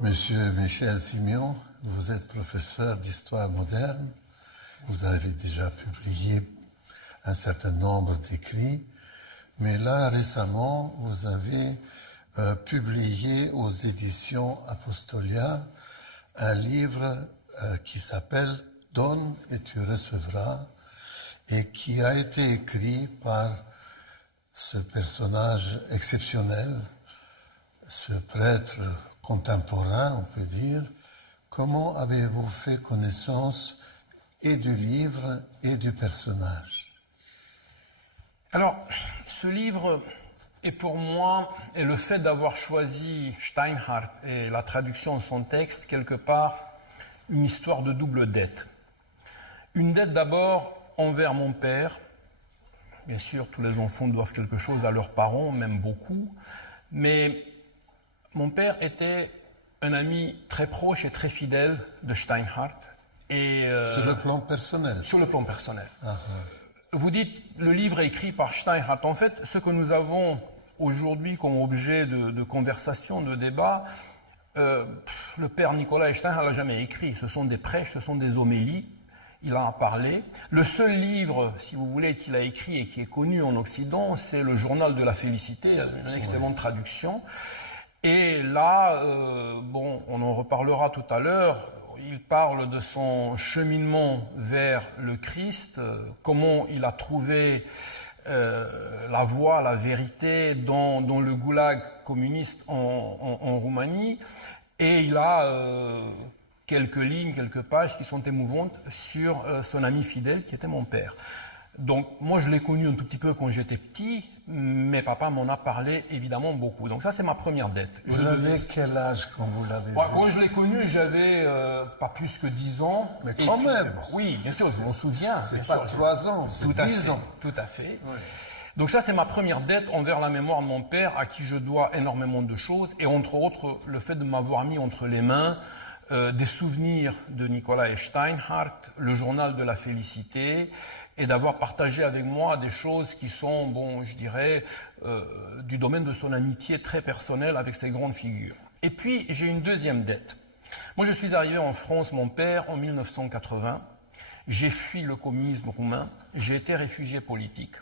Monsieur Michel Simeon, vous êtes professeur d'histoire moderne. Vous avez déjà publié un certain nombre d'écrits, mais là, récemment, vous avez publié aux éditions Apostolia un livre qui s'appelle « Donne et tu recevras » et qui a été écrit par ce personnage exceptionnel, ce prêtre contemporain, on peut dire. Comment avez-vous fait connaissance et du livre et du personnage? Alors, ce livre est pour moi, et le fait d'avoir choisi Steinhardt et la traduction de son texte, quelque part, une histoire de double dette. Une dette d'abord envers mon père. Bien sûr, tous les enfants doivent quelque chose à leurs parents, même beaucoup. Mais mon père était un ami très proche et très fidèle de Steinhardt. Et, sur le plan personnel? Sur le plan personnel. Ah. Vous dites, le livre est écrit par Steinhardt. En fait, ce que nous avons aujourd'hui comme objet de conversation, de débat, le père Nicolas Steinhardt n'a jamais écrit. Ce sont des prêches, ce sont des homélies. Il en a parlé. Le seul livre, si vous voulez, qu'il a écrit et qui est connu en Occident, c'est le Journal de la Félicité, une excellente traduction. Et là, on en reparlera tout à l'heure, il parle de son cheminement vers le Christ, comment il a trouvé la voie, la vérité dans le goulag communiste en Roumanie. Et il a quelques lignes, quelques pages qui sont émouvantes sur son ami fidèle qui était mon père. Donc moi je l'ai connu un tout petit peu quand j'étais petit, mais papa m'en a parlé évidemment beaucoup. Donc ça c'est ma première dette. Vous avez quel âge quand vous l'avez vu? Quand je l'ai connu, j'avais pas plus que 10 ans. Mais quand même. Oui, bien sûr, je m'en souviens. C'est pas 3 ans, c'est 10 ans. Tout à fait. Oui. Donc ça c'est ma première dette envers la mémoire de mon père, à qui je dois énormément de choses, et entre autres le fait de m'avoir mis entre les mains des souvenirs de Nicolas Steinhardt, le Journal de la Félicité, et d'avoir partagé avec moi des choses qui sont, du domaine de son amitié très personnelle avec ces grandes figures. Et puis, j'ai une deuxième dette. Moi, je suis arrivé en France, mon père, en 1980. J'ai fui le communisme roumain. J'ai été réfugié politique.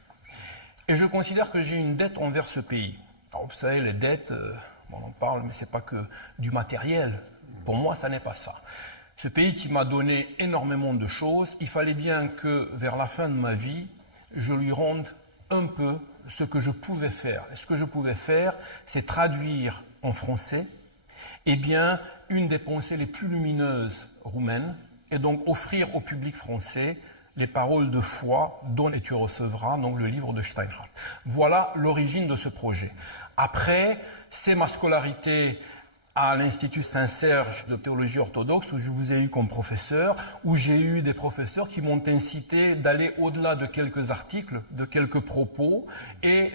Et je considère que j'ai une dette envers ce pays. Alors, vous savez, les dettes, on en parle, mais c'est pas que du matériel. Pour moi, ça n'est pas ça. Ce pays qui m'a donné énormément de choses, il fallait bien que, vers la fin de ma vie, je lui rende un peu ce que je pouvais faire. Et ce que je pouvais faire, c'est traduire en français, une des pensées les plus lumineuses roumaines, et donc offrir au public français les paroles de foi, Donne et tu recevras, donc le livre de Steinhardt. Voilà l'origine de ce projet. Après, c'est ma scolarité à l'Institut Saint-Serge de théologie orthodoxe, où je vous ai eu comme professeur, où j'ai eu des professeurs qui m'ont incité d'aller au-delà de quelques articles, de quelques propos, et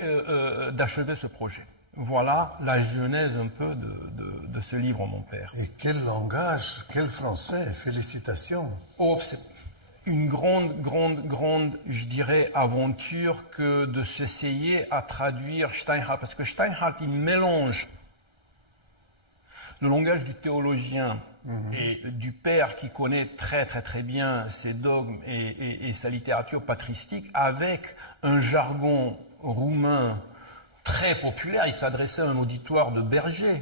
d'achever ce projet. Voilà la genèse un peu de ce livre, mon père. Et quel langage, quel français, félicitations. Oh, c'est une grande, je dirais, aventure que de s'essayer à traduire Steinhardt, parce que Steinhardt, il mélange le langage du théologien et du père qui connaît très bien ses dogmes et sa littérature patristique avec un jargon roumain très populaire. Il s'adressait à un auditoire de bergers,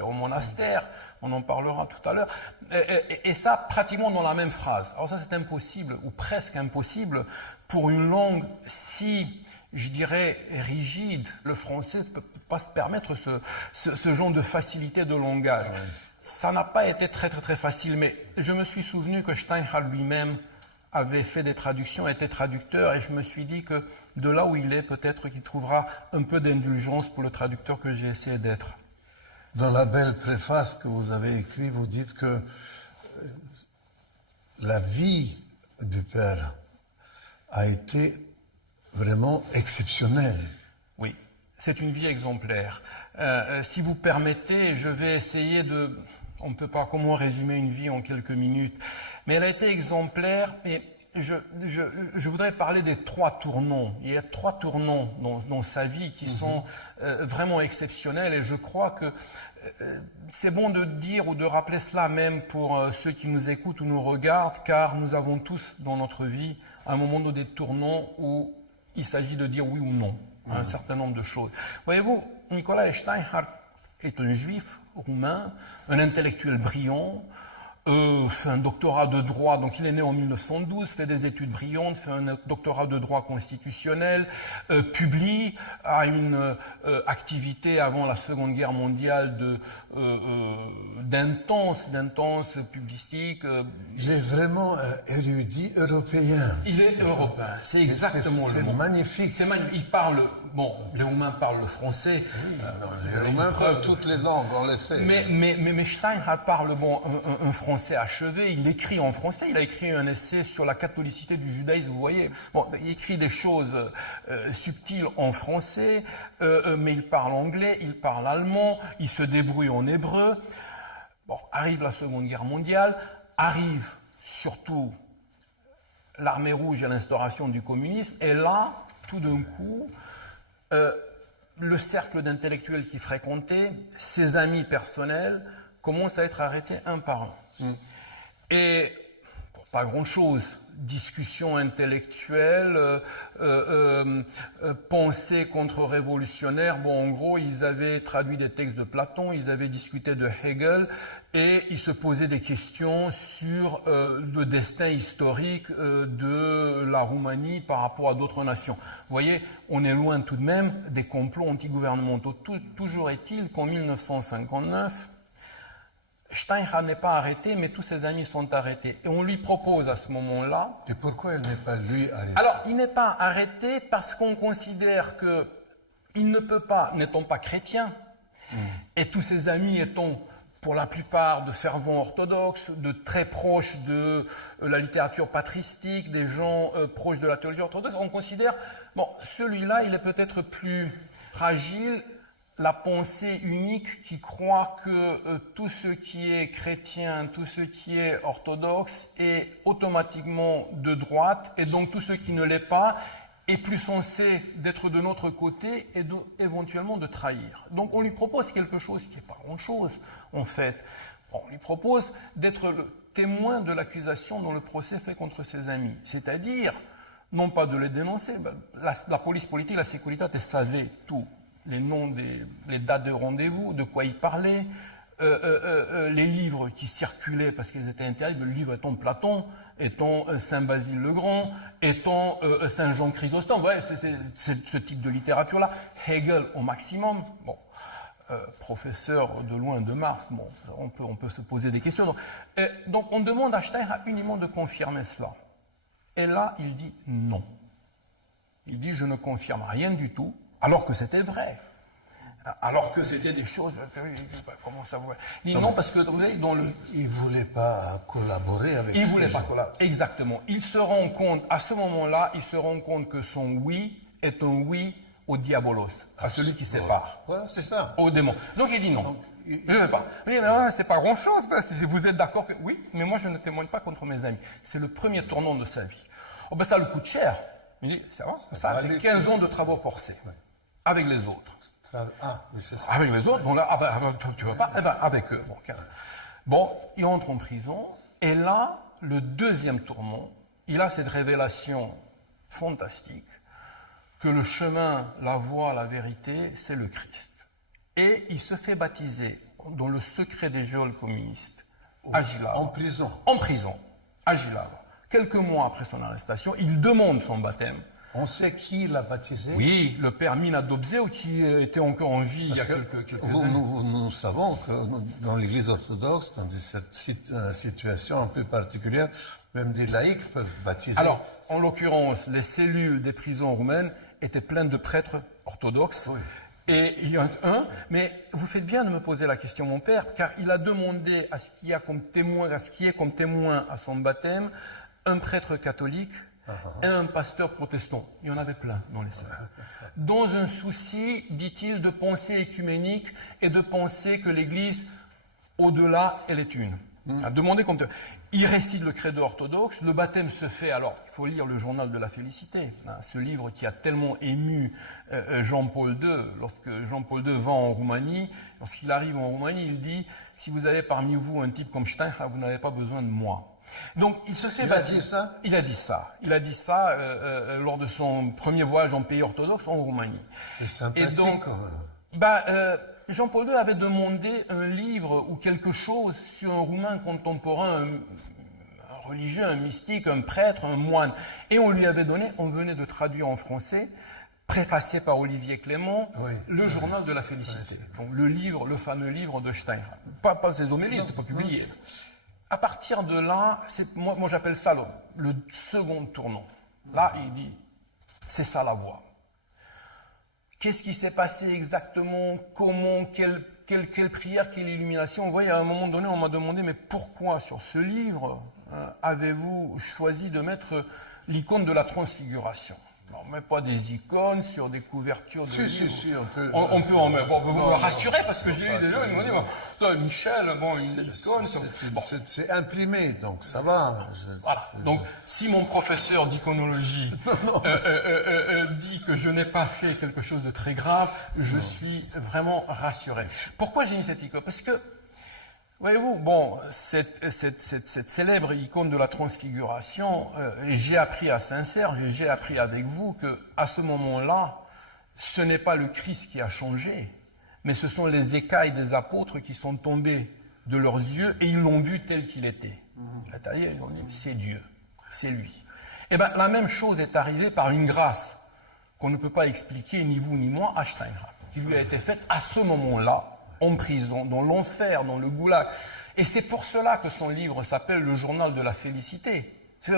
au monastère, on en parlera tout à l'heure, et ça pratiquement dans la même phrase. Alors ça c'est impossible, ou presque impossible, pour une langue si, je dirais, rigide. Le français ne peut pas se permettre ce genre de facilité de langage. Ouais. Ça n'a pas été très facile, mais je me suis souvenu que Steinhardt lui-même avait fait des traductions, était traducteur, et je me suis dit que de là où il est, peut-être qu'il trouvera un peu d'indulgence pour le traducteur que j'ai essayé d'être. Dans la belle préface que vous avez écrite, vous dites que la vie du père a été vraiment exceptionnelle. Oui, c'est une vie exemplaire. Si vous permettez, je vais essayer de... On ne peut pas comment résumer une vie en quelques minutes, mais elle a été exemplaire et je voudrais parler des 3 tournants. Il y a 3 tournants dans sa vie qui sont vraiment exceptionnels et je crois que c'est bon de dire ou de rappeler cela même pour ceux qui nous écoutent ou nous regardent, car nous avons tous dans notre vie un moment donné des tournants où il s'agit de dire oui ou non à un certain nombre de choses. Voyez-vous, Nicolas Steinhardt est un juif roumain, un intellectuel brillant, fait un doctorat de droit, donc il est né en 1912, fait des études brillantes, fait un doctorat de droit constitutionnel, publie, a une activité avant la Seconde Guerre mondiale d'intense publicistique. Il est vraiment érudit européen. Il est européen, c'est exactement le mot. C'est magnifique. C'est magnifique. Il parle, bon, les Roumains parlent le français. Les Roumains parlent toutes les langues, on le sait. Mais Steinhardt parle bon, un français achevé, il écrit en français, il a écrit un essai sur la catholicité du judaïsme, vous voyez. Bon, il écrit des choses subtiles en français, mais il parle anglais, il parle allemand, il se débrouille en hébreu. Bon, arrive la Seconde Guerre mondiale, arrive surtout l'armée rouge et l'instauration du communisme, et là, tout d'un coup, le cercle d'intellectuels qu'il fréquentait, ses amis personnels, commencent à être arrêtés un par un. Et pas grand-chose, discussion intellectuelle, pensée contre-révolutionnaire. Bon, en gros, ils avaient traduit des textes de Platon, ils avaient discuté de Hegel et ils se posaient des questions sur le destin historique de la Roumanie par rapport à d'autres nations. Vous voyez, on est loin tout de même des complots antigouvernementaux. Toujours est-il qu'en 1959, Steinhardt n'est pas arrêté, mais tous ses amis sont arrêtés. Et on lui propose à ce moment-là... Et pourquoi il n'est pas lui arrêté? Alors, il n'est pas arrêté parce qu'on considère qu'il ne peut pas, n'étant pas chrétien, et tous ses amis étant pour la plupart de fervents orthodoxes, de très proches de la littérature patristique, des gens proches de la théologie orthodoxe, on considère, bon, celui-là, il est peut-être plus fragile, la pensée unique qui croit que tout ce qui est chrétien, tout ce qui est orthodoxe est automatiquement de droite et donc tout ce qui ne l'est pas est plus censé d'être de notre côté et éventuellement de trahir. Donc on lui propose quelque chose qui n'est pas grand-chose en fait. On lui propose d'être le témoin de l'accusation dont le procès fait contre ses amis, c'est-à-dire non pas de les dénoncer, la police politique, la sécurité savait tout. Les noms, les dates de rendez-vous, de quoi ils parlaient, les livres qui circulaient parce qu'ils étaient interdits, le livre étant Platon, étant Saint-Basile le Grand, étant Saint-Jean Chrysostome. Ouais, c'est ce type de littérature-là. Hegel au maximum. Bon, professeur de loin de Mars, bon, on peut se poser des questions. Donc on demande à Steinhardt uniquement de confirmer cela. Et là, il dit non. Il dit je ne confirme rien du tout. Alors que c'était vrai, alors que c'était des choses... Comment ça vous... Il dit non, parce que vous savez, dans le... Il ne voulait pas collaborer avec... Il ne voulait pas collaborer, exactement. Il se rend compte, à ce moment-là, il se rend compte que son oui est un oui au diabolos, à celui qui sépare. Voilà, c'est ça. Au démon. Donc il dit non. Donc, je ne veux pas. Il dit, mais c'est pas grand-chose, vous êtes d'accord que... Oui, mais moi je ne témoigne pas contre mes amis. C'est le premier tournant de sa vie. Oh ben ça lui coûte cher. Il dit, ça va, ça c'est 15 ans de travaux forcés. Ouais. Avec les autres. Ah, oui, c'est ça. Avec les autres, bon là, tu veux pas, avec eux. Bon, il entre en prison, et là, le deuxième tournant, il a cette révélation fantastique que le chemin, la voie, la vérité, c'est le Christ. Et il se fait baptiser dans le secret des geôles communistes, à Jihlava. En prison. En prison, à Jihlava. Quelques mois après son arrestation, il demande son baptême. On sait qui l'a baptisé? Oui, le père Mina Dobzeu, qui était encore en vie il y a quelques années. Nous savons que dans l'Église orthodoxe, dans cette situation un peu particulière, même des laïcs peuvent baptiser. Alors, en l'occurrence, les cellules des prisons roumaines étaient pleines de prêtres orthodoxes. Oui. Et il y en a un, mais vous faites bien de me poser la question, mon père, car il a demandé à ce qui est comme témoin à son baptême, un prêtre catholique et un pasteur protestant. Il y en avait plein dans les cercles. Dans un souci, dit-il, de pensée écuménique et de penser que l'Église, au-delà, elle est une. Demandez comme il récite le credo orthodoxe, le baptême se fait, alors il faut lire le journal de la félicité, ce livre qui a tellement ému Jean-Paul II, lorsque Jean-Paul II va en Roumanie, lorsqu'il arrive en Roumanie, il dit, si vous avez parmi vous un type comme Steinhardt, vous n'avez pas besoin de moi. Donc il se fait baptiser. Il a dit ça? Il a dit ça. Il a dit ça lors de son premier voyage en pays orthodoxe en Roumanie. C'est sympathique. Et donc, Jean-Paul II avait demandé un livre ou quelque chose sur un Roumain contemporain, un religieux, un mystique, un prêtre, un moine. Et on lui avait donné, on venait de traduire en français, préfacé par Olivier Clément, le journal de la félicité. Donc le livre, le fameux livre de Steinhardt. Pas ses homélies, n'était pas publié. À partir de là, moi j'appelle ça le second tournant. Là, il dit, c'est ça la voie. Qu'est-ce qui s'est passé exactement? Comment? Quelle prière? Quelle illumination? Vous voyez, à un moment donné, on m'a demandé, mais pourquoi sur ce livre avez-vous choisi de mettre l'icône de la transfiguration? On ne met pas des icônes sur des couvertures de livres. Si, on peut. On peut en mettre. Bon, vous me rassurez parce que j'ai eu des gens qui m'ont dit, Michel, une icône. C'est imprimé, donc ça va. Voilà. Donc, si mon professeur d'iconologie dit que je n'ai pas fait quelque chose de très grave, je suis vraiment rassuré. Pourquoi j'ai mis cette icône? Parce que, voyez-vous, bon, cette célèbre icône de la transfiguration, j'ai appris à Saint-Serge, j'ai appris avec vous que à ce moment-là, ce n'est pas le Christ qui a changé, mais ce sont les écailles des apôtres qui sont tombées de leurs yeux et ils l'ont vu tel qu'il était. C'est-à-dire, ils ont dit, c'est Dieu, c'est lui. Eh bien, la même chose est arrivée par une grâce qu'on ne peut pas expliquer, ni vous ni moi, à Steinhardt, qui lui a été faite à ce moment-là, en prison, dans l'enfer, dans le goulag. Et c'est pour cela que son livre s'appelle Le journal de la félicité. C'est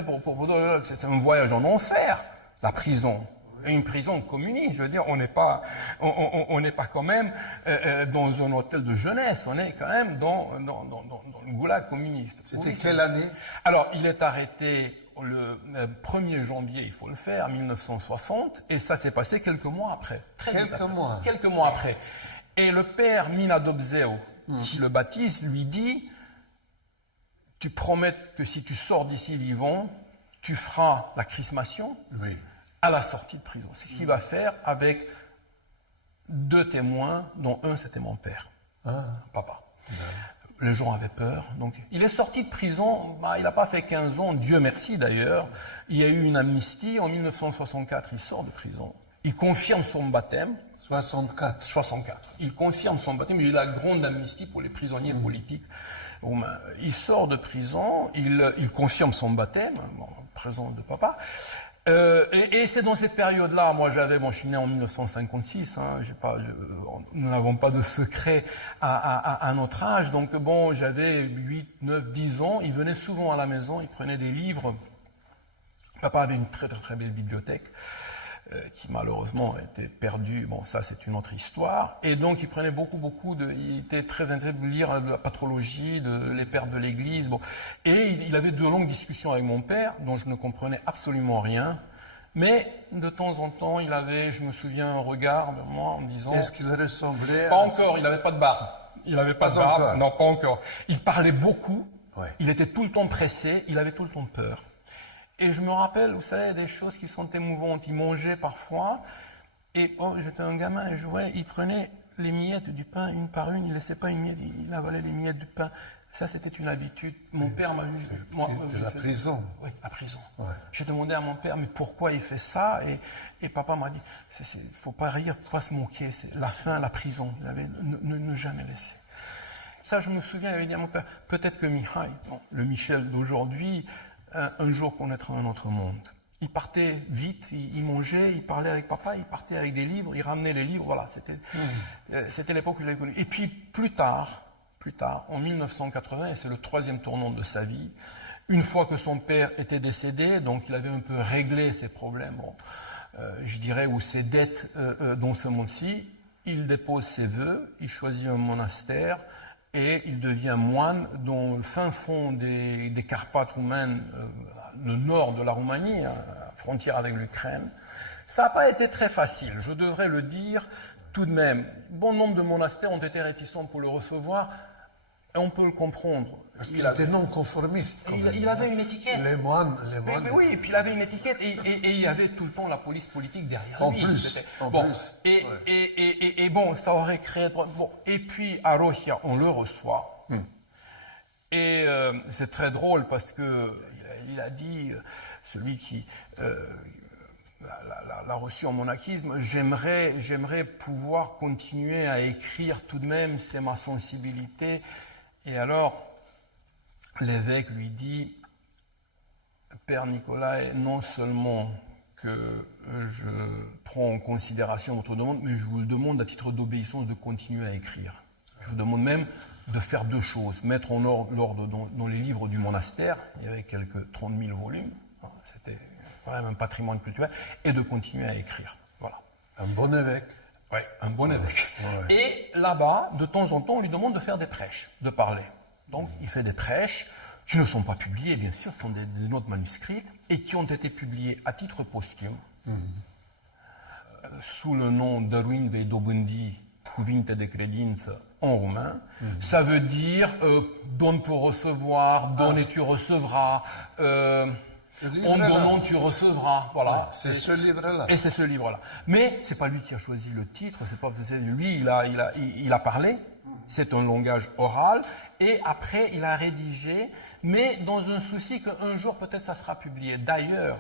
un voyage en enfer, la prison. Et une prison communiste, je veux dire, on n'est pas quand même dans un hôtel de jeunesse, on est quand même dans le goulag communiste. C'était quelle année? Alors, il est arrêté le 1er janvier, il faut le faire, 1960, et ça s'est passé quelques mois après. Quelques mois après. Et le père Minadobzeo, qui le baptise, lui dit, tu promets que si tu sors d'ici vivant, tu feras la chrismation à la sortie de prison. C'est ce qu'il va faire avec 2 témoins, dont un c'était mon père, papa. Les gens avaient peur. Donc, il est sorti de prison, il n'a pas fait 15 ans, Dieu merci d'ailleurs. Il y a eu une amnistie, en 1964, il sort de prison. Il confirme son baptême. 64. Il confirme son baptême, il a la grande amnistie pour les prisonniers politiques. Il sort de prison, il confirme son baptême, présence de papa. Et c'est dans cette période-là, je suis né en 1956, nous n'avons pas de secret à notre âge, donc j'avais 8, 9, 10 ans, il venait souvent à la maison, il prenait des livres. Papa avait une très très très belle bibliothèque. Qui malheureusement était perdu. Bon, ça c'est une autre histoire. Et donc il prenait il était très intéressé de lire la patrologie, les pères de l'Église. Bon. Et il avait de longues discussions avec mon père, dont je ne comprenais absolument rien. Mais de temps en temps, il avait, je me souviens, un regard de moi en me disant... Est-ce qu'il ressemblait Pas encore, il n'avait pas de barbe. Il n'avait pas de barbe. Encore. Non, pas encore. Il parlait beaucoup. Ouais. Il était tout le temps pressé. Il avait tout le temps peur. Et je me rappelle, vous savez, des choses qui sont émouvantes. Il mangeait parfois, et j'étais un gamin, et je voyais, il prenait les miettes du pain une par une, il ne laissait pas une miette, il avalait les miettes du pain. Ça, c'était une habitude. Mon père m'a vu... De la prison. Oui, à prison. Ouais. J'ai demandé à mon père, mais pourquoi il fait ça? Et papa m'a dit, il ne faut pas rire, il ne faut pas se moquer, c'est la faim, la prison. Il avait ne jamais laisser. Ça, je me souviens, il avait dit à mon père, peut-être que Mihai, le Michel d'aujourd'hui, un jour connaîtra un autre monde. Il partait vite, il mangeait, il parlait avec papa, il partait avec des livres, il ramenait les livres, voilà, c'était l'époque que je l'avais connu. Et puis plus tard, en 1980, et c'est le 3e tournant de sa vie, une fois que son père était décédé, donc il avait un peu réglé ses problèmes, je dirais, ou ses dettes dans ce monde-ci, il dépose ses vœux, il choisit un monastère, et il devient moine dans le fin fond des Carpates roumaines, le nord de la Roumanie, frontière avec l'Ukraine. Ça n'a pas été très facile, je devrais le dire tout de même. Bon nombre de monastères ont été réticents pour le recevoir, et on peut le comprendre. Parce qu'il était non-conformiste. Il avait une étiquette. Les moines. Mais oui, et puis il avait une étiquette, et il y avait tout le temps la police politique derrière En lui. plus. Et bon, ça aurait créé... Bon. Et puis, à Rochia, on le reçoit. Et c'est très drôle parce que il a dit, celui qui l'a reçu en monachisme, j'aimerais pouvoir continuer à écrire tout de même, c'est ma sensibilité. Et alors, l'évêque lui dit, Père Nicolas, non seulement que je prends en considération votre demande, mais je vous le demande à titre d'obéissance de continuer à écrire. Je vous demande même de faire deux choses, mettre en ordre dans les livres du monastère, il y avait quelques 30 000 volumes, c'était quand même un patrimoine culturel, et de continuer à écrire. Voilà. Un bon évêque. Oui, un bon évêque. Ouais. Et là-bas, de temps en temps, on lui demande de faire des prêches, de parler. Donc, il fait des prêches qui ne sont pas publiés, bien sûr, ce sont des notes manuscrites, et qui ont été publiées à titre posthume, sous le nom Darwin Vei Dobundi, Cuvinte de Credință, en roumain. Ça veut dire donne pour recevoir, donne et tu recevras, en donnant tu recevras. Voilà. C'est ce livre-là. Et c'est ce livre-là. Mais c'est pas lui qui a choisi le titre, c'est pas lui, il a parlé. C'est un langage oral, et après il a rédigé, mais dans un souci qu'un jour peut-être ça sera publié. D'ailleurs,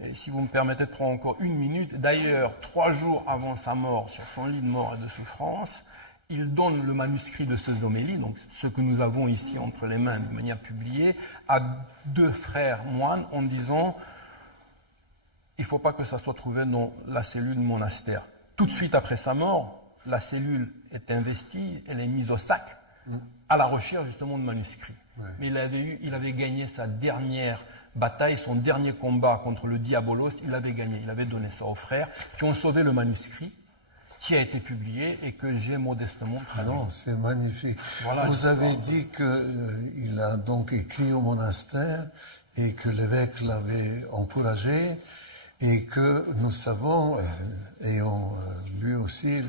et si vous me permettez de prendre encore une minute, d'ailleurs, 3 jours avant sa mort, sur son lit de mort et de souffrance, il donne le manuscrit de ses homélies, donc ce que nous avons ici entre les mains de manière publiée, à 2 frères moines en disant il ne faut pas que ça soit trouvé dans la cellule monastère. Tout de suite après sa mort, la cellule est investie, elle est mise au sac à la recherche justement de manuscrits. Ouais. Mais il avait gagné sa dernière bataille, son dernier combat contre le diabolos, il l'avait gagné. Il avait donné ça aux frères qui ont sauvé le manuscrit qui a été publié et que j'ai modestement traduit. Non, c'est magnifique. Voilà, vous avez dit qu'il a donc écrit au monastère et que l'évêque l'avait encouragé et que nous savons, ayant lu aussi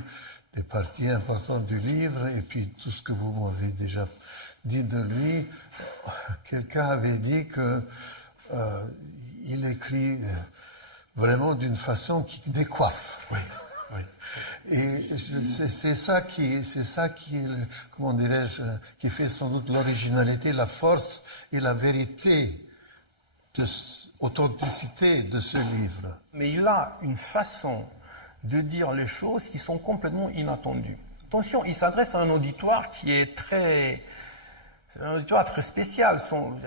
des parties importantes du livre et puis tout ce que vous m'avez déjà dit de lui, quelqu'un avait dit que il écrit vraiment d'une façon qui décoiffe. Oui. Oui. Et c'est ça qui comment dirais-je, qui fait sans doute l'originalité, la force et la vérité, authenticité de ce livre. Mais il a une façon de dire les choses qui sont complètement inattendues. Attention, il s'adresse à un auditoire qui est un auditoire très spécial.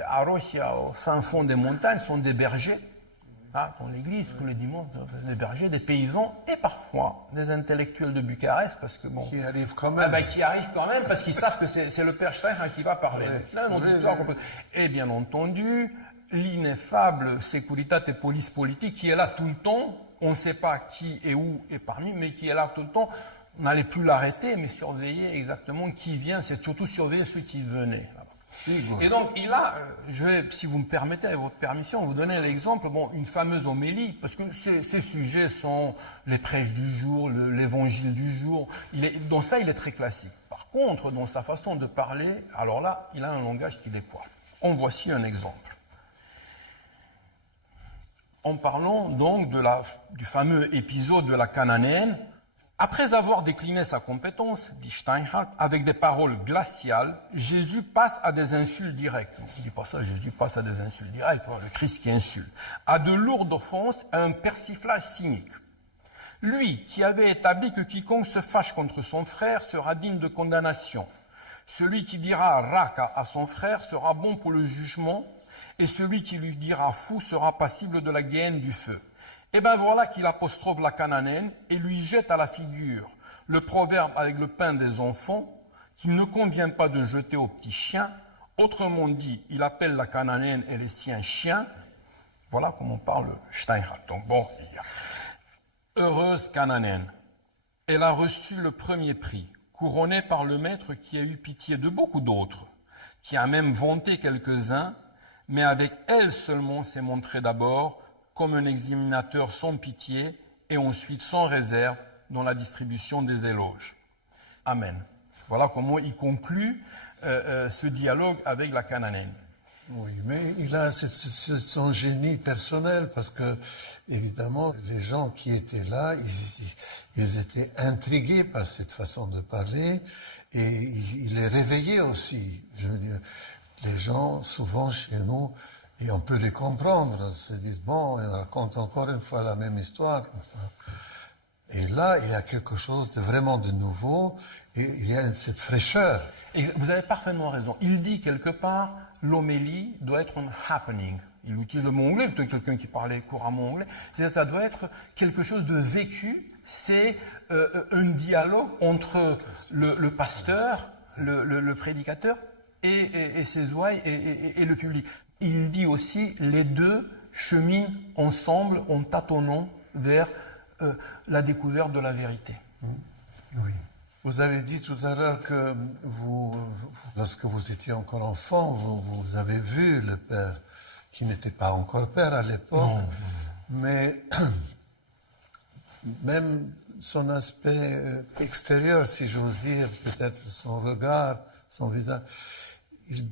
À Rochia, au fin fond des montagnes, sont des bergers. Dans l'église, tous les dimanches, des bergers, des paysans et parfois des intellectuels de Bucarest, parce que bon. Qui arrivent quand même. Qui arrivent quand même parce qu'ils savent que c'est le père Stein qui va parler. Ouais. Là, un auditoire Et bien entendu, l'ineffable Securitate Police Politique qui est là tout le temps. On ne sait pas qui et où est parmi, mais qui est là tout le temps. On n'allait plus l'arrêter, mais surveiller exactement qui vient. C'est surtout surveiller ceux qui venaient là-bas. Et donc, il a, je vais, si vous me permettez, avec votre permission, vous donner l'exemple, une fameuse homélie, parce que ces sujets sont les prêches du jour, l'évangile du jour. Dans ça, il est très classique. Par contre, dans sa façon de parler, alors là, il a un langage qui décoiffe. En voici un exemple. En parlant donc du fameux épisode de la Cananéenne, après avoir décliné sa compétence, dit Steinhardt, avec des paroles glaciales, Jésus passe à des insultes directes. Il ne dit pas ça, Jésus passe à des insultes directes, le Christ qui insulte. À de lourdes offenses, à un persiflage cynique. Lui, qui avait établi que quiconque se fâche contre son frère sera digne de condamnation. Celui qui dira raka à son frère sera bon pour le jugement, et celui qui lui dira fou sera passible de la guéhenne du feu. Et bien voilà qu'il apostrophe la Cananéenne et lui jette à la figure le proverbe avec le pain des enfants qu'il ne convient pas de jeter aux petits chiens. Autrement dit, il appelle la Cananéenne et les siens chiens. Voilà comment parle Steinhardt. Donc bon, heureuse Cananéenne, elle a reçu le premier prix, couronnée par le maître qui a eu pitié de beaucoup d'autres, qui a même vanté quelques-uns, mais avec elle seulement s'est montré d'abord comme un examinateur sans pitié et ensuite sans réserve dans la distribution des éloges. Amen. Voilà comment il conclut ce dialogue avec la Cananéenne. Oui, mais il a son génie personnel parce que, évidemment, les gens qui étaient là, ils étaient intrigués par cette façon de parler et il les réveillait aussi. Je veux dire, les gens, souvent chez nous, et on peut les comprendre, se disent, bon, ils racontent encore une fois la même histoire. Et là, il y a quelque chose de vraiment de nouveau et il y a cette fraîcheur. Et vous avez parfaitement raison. Il dit quelque part, l'homélie doit être un happening. Il utilise le mot anglais, peut-être quelqu'un qui parlait couramment anglais. Ça doit être quelque chose de vécu. C'est un dialogue entre le pasteur, le prédicateur et ses ouailles et le public. Il dit aussi, les deux cheminent ensemble en tâtonnant vers la découverte de la vérité. Oui. Vous avez dit tout à l'heure que lorsque vous étiez encore enfant, vous avez vu le père, qui n'était pas encore père à l'époque, mais même son aspect extérieur, si j'ose dire, peut-être son regard, son visage, il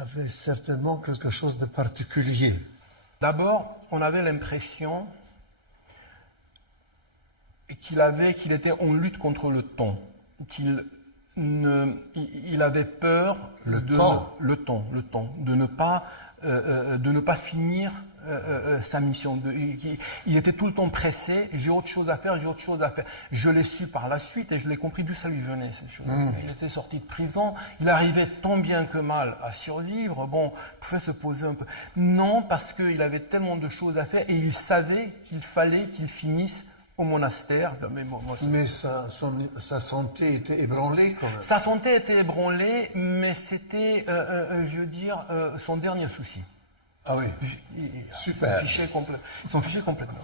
avait certainement quelque chose de particulier. D'abord, on avait l'impression qu'il était en lutte contre le temps, qu'il avait peur de ne pas finir sa mission. Il était tout le temps pressé. J'ai autre chose à faire. Je l'ai su par la suite et je l'ai compris d'où ça lui venait. Ces choses. Il était sorti de prison. Il arrivait tant bien que mal à survivre. Bon, pouvait se poser un peu. Non, parce qu'il avait tellement de choses à faire et il savait qu'il fallait qu'il finisse au monastère. Mais sa santé était ébranlée quand même. Sa santé était ébranlée, mais c'était, je veux dire, son dernier souci. Ah oui, super. Ils s'en fichaient complètement.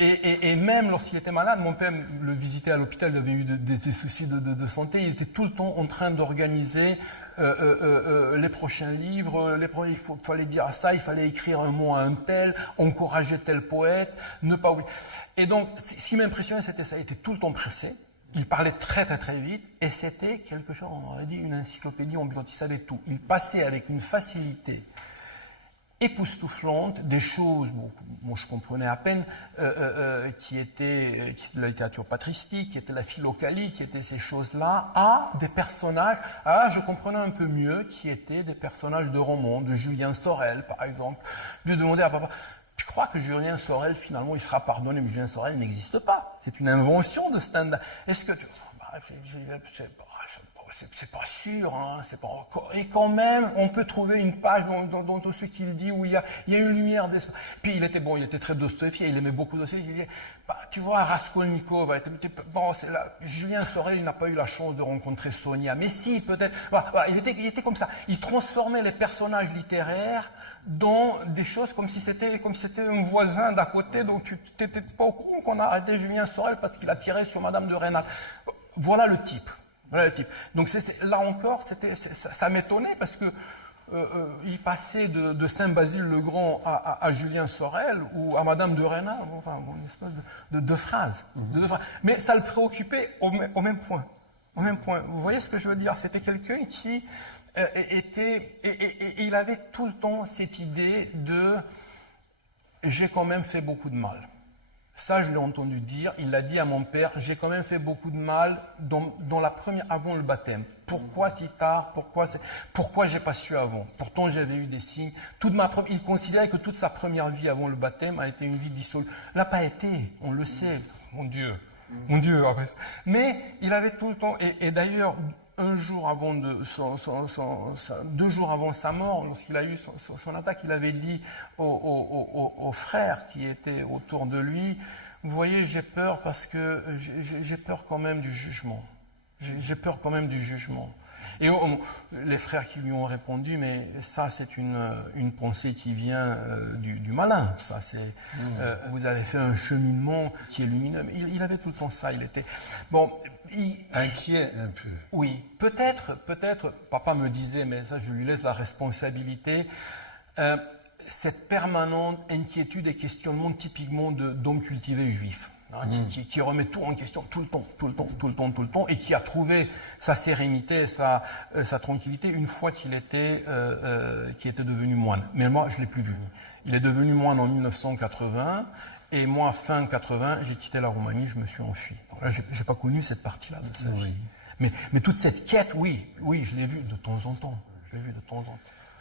Et même lorsqu'il était malade, mon père le visitait à l'hôpital, il avait eu des soucis de santé, il était tout le temps en train d'organiser les prochains livres, il fallait dire ça, il fallait écrire un mot à un tel, encourager tel poète, ne pas oublier. Et donc, ce qui m'impressionnait, c'était ça, il était tout le temps pressé, il parlait très très très vite, et c'était quelque chose, on aurait dit une encyclopédie ambulante, il savait tout. Il passait avec une facilité époustouflante des choses, moi je comprenais à peine, qui étaient de la littérature patristique, qui était la philocalie, qui étaient ces choses-là, à des personnages, je comprenais un peu mieux, qui étaient des personnages de romans, de Julien Sorel par exemple. Je demandais à papa, tu crois que Julien Sorel finalement il sera pardonné, mais Julien Sorel n'existe pas, c'est une invention de Stendhal. Est-ce que tu... c'est pas sûr, hein, c'est pas encore. Et quand même, on peut trouver une page dans tout ce qu'il dit où il y a une lumière d'espoir. Puis il était très Dostoïevski, il aimait beaucoup Dostoïevski. Il disait, tu vois, Raskolnikov, Julien Sorel, il n'a pas eu la chance de rencontrer Sonia, mais si, peut-être. Il était comme ça. Il transformait les personnages littéraires dans des choses comme si c'était un voisin d'à côté, donc tu n'étais pas au courant qu'on a arrêté Julien Sorel parce qu'il a tiré sur Madame de Rênal. Voilà le type. Donc là encore, ça m'étonnait parce que il passait de Saint-Basile-le-Grand à Julien Sorel ou à Madame de Rênal, enfin une espèce de phrase. Mais ça le préoccupait au même point. Au même point. Vous voyez ce que je veux dire? C'était quelqu'un qui était... Et il avait tout le temps cette idée de « j'ai quand même fait beaucoup de mal ». Ça, je l'ai entendu dire. Il l'a dit à mon père. J'ai quand même fait beaucoup de mal dans la première, avant le baptême. Pourquoi si tard? Pourquoi j'ai pas su avant? Pourtant, j'avais eu des signes. Il considérait que toute sa première vie avant le baptême a été une vie dissolue. L'a pas été. On le sait. Mon Dieu. Mais il avait tout le temps. Et d'ailleurs, 2 jours avant sa mort, lorsqu'il a eu son attaque, il avait dit aux frères qui étaient autour de lui, vous voyez, j'ai peur parce que j'ai peur quand même du jugement. J'ai peur quand même du jugement. Et les frères qui lui ont répondu, mais ça c'est une pensée qui vient du malin. Ça c'est vous avez fait un cheminement qui est lumineux. Mais il avait tout le temps ça. Il était inquiet un peu. Oui, peut-être. Papa me disait, mais ça je lui laisse la responsabilité. cette permanente inquiétude et questionnement typiquement d'homme cultivé juif, hein, qui remet tout en question tout le temps, et qui a trouvé sa sérénité, sa tranquillité une fois qu'il était devenu moine. Mais moi, je ne l'ai plus vu. Il est devenu moine en 1980, et moi, fin 80, j'ai quitté la Roumanie, je me suis enfui. Donc là, je n'ai pas connu cette partie-là de sa vie. Mais toute cette quête, oui, je l'ai vue de temps en temps.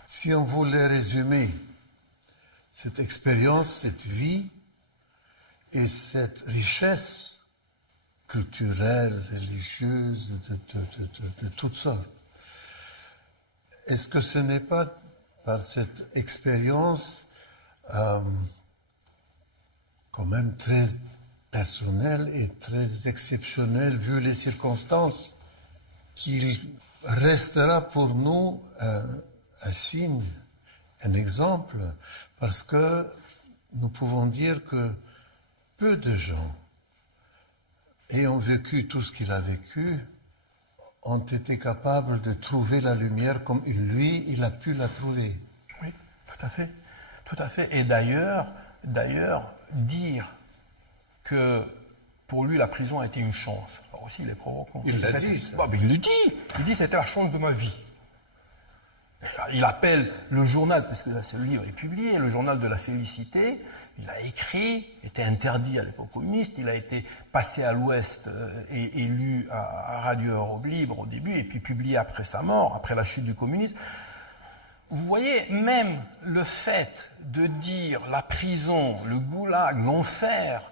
Si on voulait résumer cette expérience, cette vie et cette richesse culturelle, religieuse, de toutes sortes, est-ce que ce n'est pas par cette expérience quand même très personnelle et très exceptionnelle vu les circonstances qu'il restera pour nous un signe, un exemple, parce que nous pouvons dire que peu de gens ayant vécu tout ce qu'il a vécu ont été capables de trouver la lumière comme lui, il a pu la trouver. Oui, tout à fait. Et d'ailleurs, dire que pour lui la prison a été une chance, alors aussi il est provoquant. Il l'a dit, ça. Mais il le dit. Il dit c'était la chance de ma vie. Il appelle le journal, parce que ce livre est publié, le journal de la félicité. Il a écrit, était interdit à l'époque communiste, il a été passé à l'Ouest et lu à Radio Europe Libre au début, et puis publié après sa mort, après la chute du communisme. Vous voyez, même le fait de dire la prison, le goulag, l'enfer,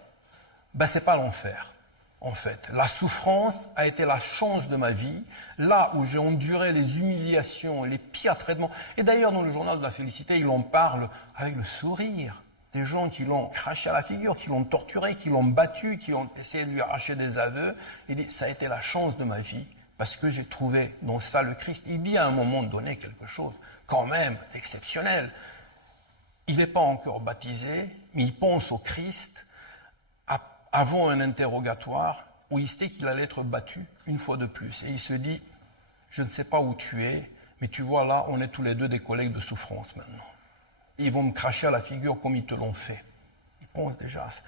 c'est pas l'enfer. En fait, la souffrance a été la chance de ma vie, là où j'ai enduré les humiliations, les pires traitements. Et d'ailleurs, dans le journal de la félicité, il en parle avec le sourire. Des gens qui l'ont craché à la figure, qui l'ont torturé, qui l'ont battu, qui ont essayé de lui arracher des aveux. Il dit, ça a été la chance de ma vie, parce que j'ai trouvé dans ça le Christ. Il dit à un moment donné quelque chose, quand même, exceptionnel. Il n'est pas encore baptisé, mais il pense au Christ avant un interrogatoire où il sait qu'il allait être battu une fois de plus. Et il se dit, je ne sais pas où tu es, mais tu vois là, on est tous les deux des collègues de souffrance maintenant. Et ils vont me cracher à la figure comme ils te l'ont fait. Il pense déjà à ça.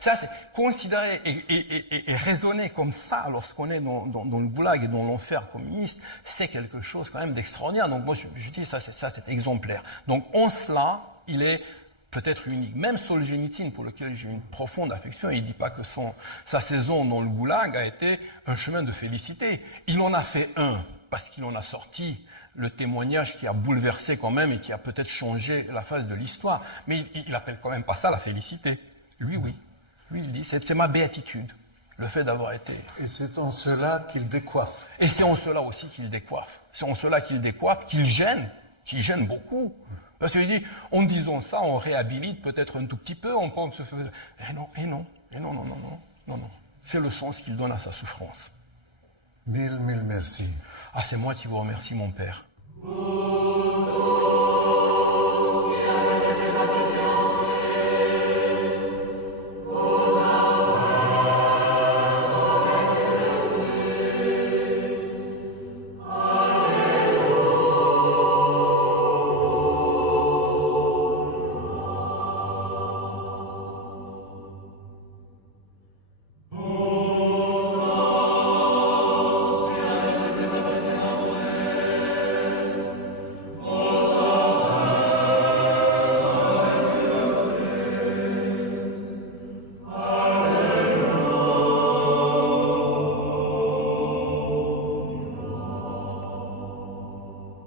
Ça, c'est considérer et raisonner comme ça lorsqu'on est dans le goulag et dans l'enfer communiste, c'est quelque chose quand même d'extraordinaire. Donc moi, je dis ça, c'est exemplaire. Donc en cela, il est peut-être unique. Même Solzhenitsyn, pour lequel j'ai une profonde affection, il ne dit pas que sa saison dans le goulag a été un chemin de félicité. Il en a fait un, parce qu'il en a sorti le témoignage qui a bouleversé quand même et qui a peut-être changé la face de l'histoire. Mais il n'appelle quand même pas ça la félicité. Lui, oui. Lui, il dit, c'est ma béatitude, le fait d'avoir été... Et c'est en cela qu'il décoiffe. Et c'est en cela aussi qu'il décoiffe. C'est en cela qu'il décoiffe, qu'il gêne beaucoup. Parce qu'il dit, en disant ça, on réhabilite peut-être un tout petit peu, on peut se faire... Et non. C'est le sens qu'il donne à sa souffrance. Mille merci. Ah, c'est moi qui vous remercie, mon père.